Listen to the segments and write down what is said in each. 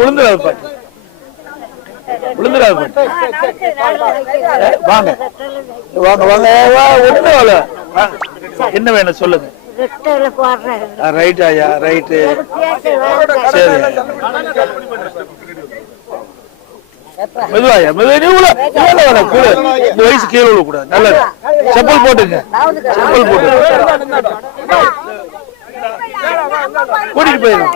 விழுந்துடாது பாட்டு, விழுந்துடாது பாட்டு. வாங்க வாங்க வாங்க, ஒண்ணு என்ன வேணும் சொல்லுங்க. ரைட் ஐயா, ரைட்டு. சரி மெதுவாயா, மெதுவா இந்த வயசு கீழே விழ கூடாது. நல்லது, செப்பல் போட்டுங்க, செப்பல் போட்டு கூட்டிட்டு போயிடும்.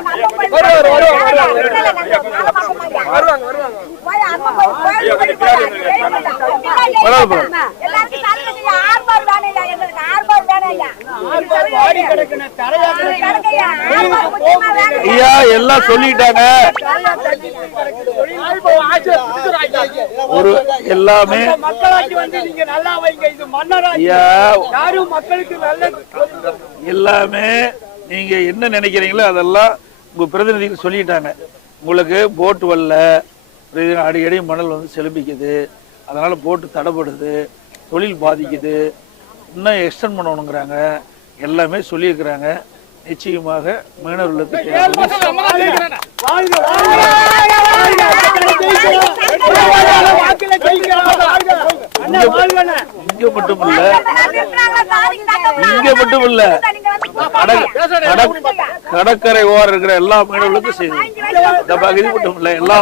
ஐயா எல்லாம் சொல்லிட்டாங்க, ஒரு எல்லாமே எல்லாமே நீங்க என்ன நினைக்கிறீங்களோ அதெல்லாம் உங்க பிரதிநிதிகள் சொல்லிட்டாங்க. உங்களுக்கு போட்டு வரல, அடிக்கடி மணல் வந்து செலுப்பிக்குது, அதனால போட்டு தடைப்படுது, தொழில் பாதிக்குது, இன்னும் எக்ஸ்டெண்ட் பண்ணணுங்கிறாங்க, எல்லாமே சொல்லியிருக்கிறாங்க. நிச்சயமாக மீனவர்களுக்கு இங்க மட்டும் இல்ல கடற்கரை ஓரம் இருக்கிற எல்லா மீனவர்களுக்கும் செய்யுது. இந்த பகுதி மட்டும் இல்ல, எல்லா